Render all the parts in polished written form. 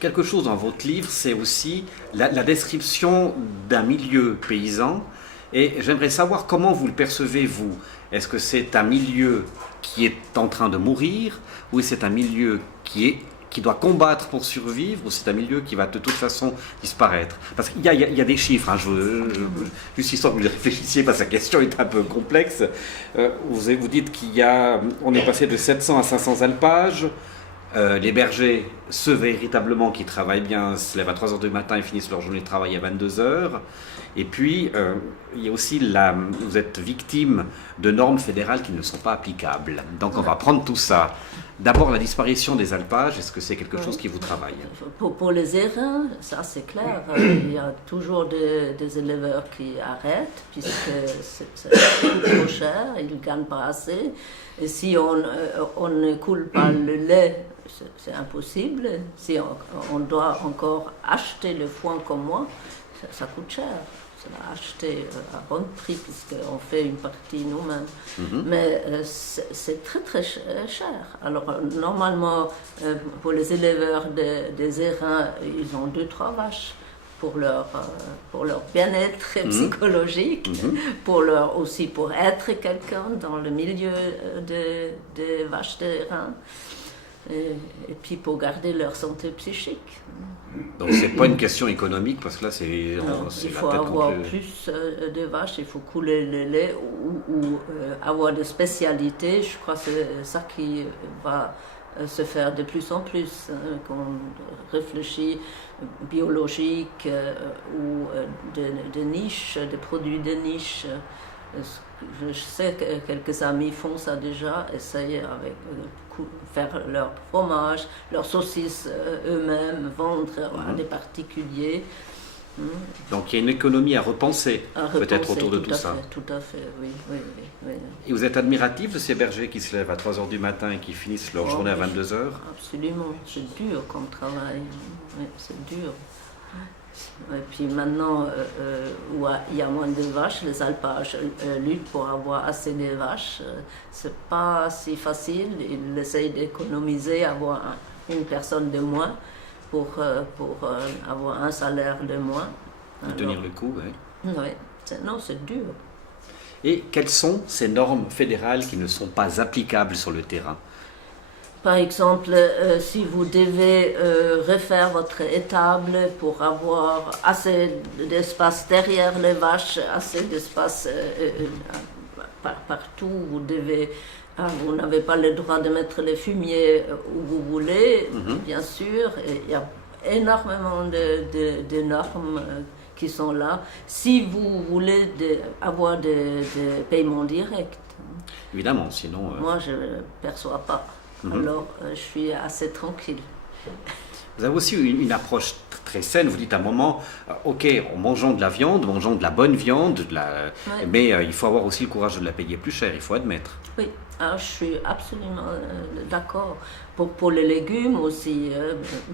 Quelque chose dans votre livre, c'est aussi la description d'un milieu paysan. Et j'aimerais savoir comment vous le percevez, vous. Est-ce que c'est un milieu qui est en train de mourir, ou c'est un milieu qui doit combattre pour survivre, ou c'est un milieu qui va de toute façon disparaître? Parce qu'il y a des chiffres, hein, juste histoire que vous y réfléchissiez, parce que la question est un peu complexe. Vous dites on est passé de 700 à 500 alpages. Les bergers, ceux véritablement qui travaillent bien, se lèvent à 3 heures du matin et finissent leur journée de travail à 22 heures. Et puis, il y a aussi vous êtes victime de normes fédérales qui ne sont pas applicables. Donc, on va prendre tout ça. D'abord, la disparition des alpages, est-ce que c'est quelque chose qui vous travaille? Pour les airains, ça c'est clair. Il y a toujours des éleveurs qui arrêtent, puisque c'est trop cher, ils ne gagnent pas assez. Et si on ne coule pas le lait, c'est impossible. Si on doit encore acheter le foin comme moi, ça coûte cher. Ça va acheter à bon prix puisqu'on fait une partie nous-mêmes. Mais c'est très très cher. Alors normalement, pour les éleveurs des airains, ils ont 2-3 vaches pour leur bien-être psychologique, aussi pour être quelqu'un dans le milieu des vaches d'airain. Et puis pour garder leur santé psychique. Donc c'est pas une question économique, parce que là il faut avoir plus de vaches, il faut couler le lait ou avoir des spécialités. Je crois que c'est ça qui va se faire de plus en plus, qu'on réfléchit biologique ou de niche, des produits de niche. Je sais que quelques amis font ça déjà, essayent avec faire leur fromage, leurs saucisses eux-mêmes, vendre à des particuliers. Donc il y a une économie à repenser, peut-être autour de tout ça. Tout à fait, oui. Et vous êtes admiratif de ces bergers qui se lèvent à 3 heures du matin et qui finissent leur journée à 22 heures? Absolument, c'est dur comme travail, c'est dur. Et puis maintenant, où il y a moins de vaches, les alpages luttent pour avoir assez de vaches. C'est pas si facile. Ils essayent d'économiser, avoir une personne de moins pour avoir un salaire de moins. Et tenir le coup, oui. Oui, c'est dur. Et quelles sont ces normes fédérales qui ne sont pas applicables sur le terrain? Par exemple, si vous devez refaire votre étable pour avoir assez d'espace derrière les vaches, assez d'espace partout, vous n'avez pas le droit de mettre les fumiers où vous voulez, bien sûr. Il y a énormément de normes qui sont là. Si vous voulez avoir des paiements directs. Évidemment, sinon... Moi, je ne perçois pas. Alors, je suis assez tranquille. Vous avez aussi une approche très saine. Vous dites à un moment, ok, mangeons de la viande, mangeons de la bonne viande, mais il faut avoir aussi le courage de la payer plus cher, il faut admettre. Oui, alors, je suis absolument d'accord. Pour les légumes aussi,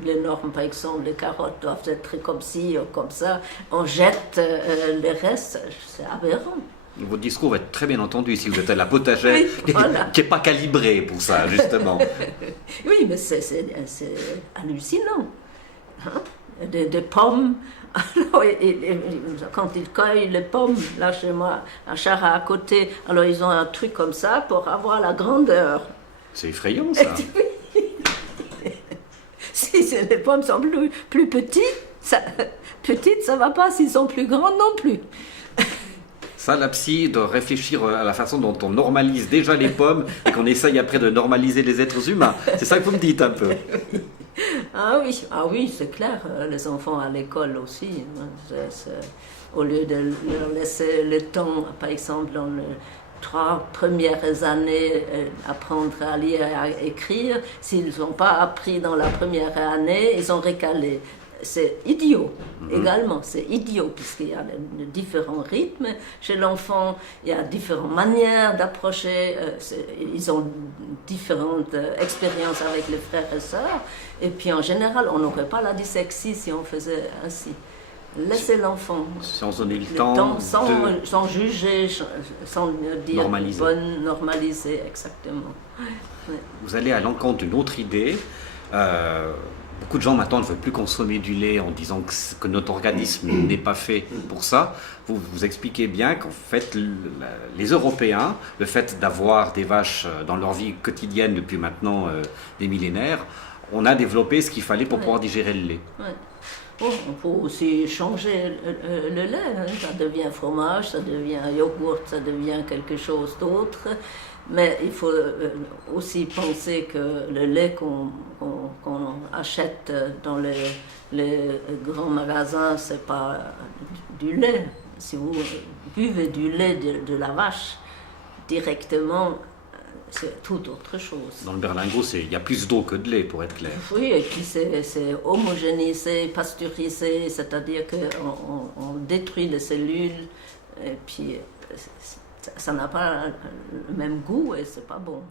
les normes, par exemple, les carottes doivent être comme ci ou comme ça. On jette les restes, c'est aberrant. Votre discours va être très bien entendu si vous êtes à la potagère, qui n'est pas calibrée pour ça, justement. Oui, mais c'est hallucinant. Hein? Des pommes. Alors, quand ils cueillent les pommes, là chez moi, à Chara à côté, alors ils ont un truc comme ça pour avoir la grandeur. C'est effrayant, ça. Si les pommes sont plus petites, ça ne va pas. S'ils sont plus grandes non plus. Ça, la psy doit réfléchir à la façon dont on normalise déjà les pommes et qu'on essaye après de normaliser les êtres humains. C'est ça que vous me dites un peu. Ah oui, c'est clair. Les enfants à l'école aussi. Au lieu de leur laisser le temps, par exemple, dans les 3 premières années, apprendre à lire et à écrire, s'ils n'ont pas appris dans la première année, ils ont récalé. c'est idiot également, c'est idiot, puisqu'il y a de différents rythmes chez l'enfant, il y a différentes manières d'approcher, ils ont différentes expériences avec les frères et sœurs, et puis en général, on n'aurait pas la dyslexie si on faisait ainsi. Laissez l'enfant. Sans donner le temps sans juger, sans dire normaliser. Normaliser, exactement. Ouais. Vous allez à l'encontre d'une autre idée. Beaucoup de gens maintenant ne veulent plus consommer du lait en disant que notre organisme n'est pas fait pour ça. Vous expliquez bien qu'en fait, les Européens, le fait d'avoir des vaches dans leur vie quotidienne depuis maintenant des millénaires, on a développé ce qu'il fallait pour pouvoir digérer le lait. Ouais. Oh, on peut aussi changer le lait, hein. Ça devient fromage, ça devient yogourt, ça devient quelque chose d'autre. Mais il faut aussi penser que le lait qu'on achète dans les grands magasins, c'est pas du lait. Si vous buvez du lait de la vache directement, c'est tout autre chose. Dans le berlingot, il y a plus d'eau que de lait, pour être clair. Oui, et puis c'est homogénéisé, pasteurisé, c'est-à-dire qu'on détruit les cellules, et puis ça n'a pas le même goût et c'est pas bon.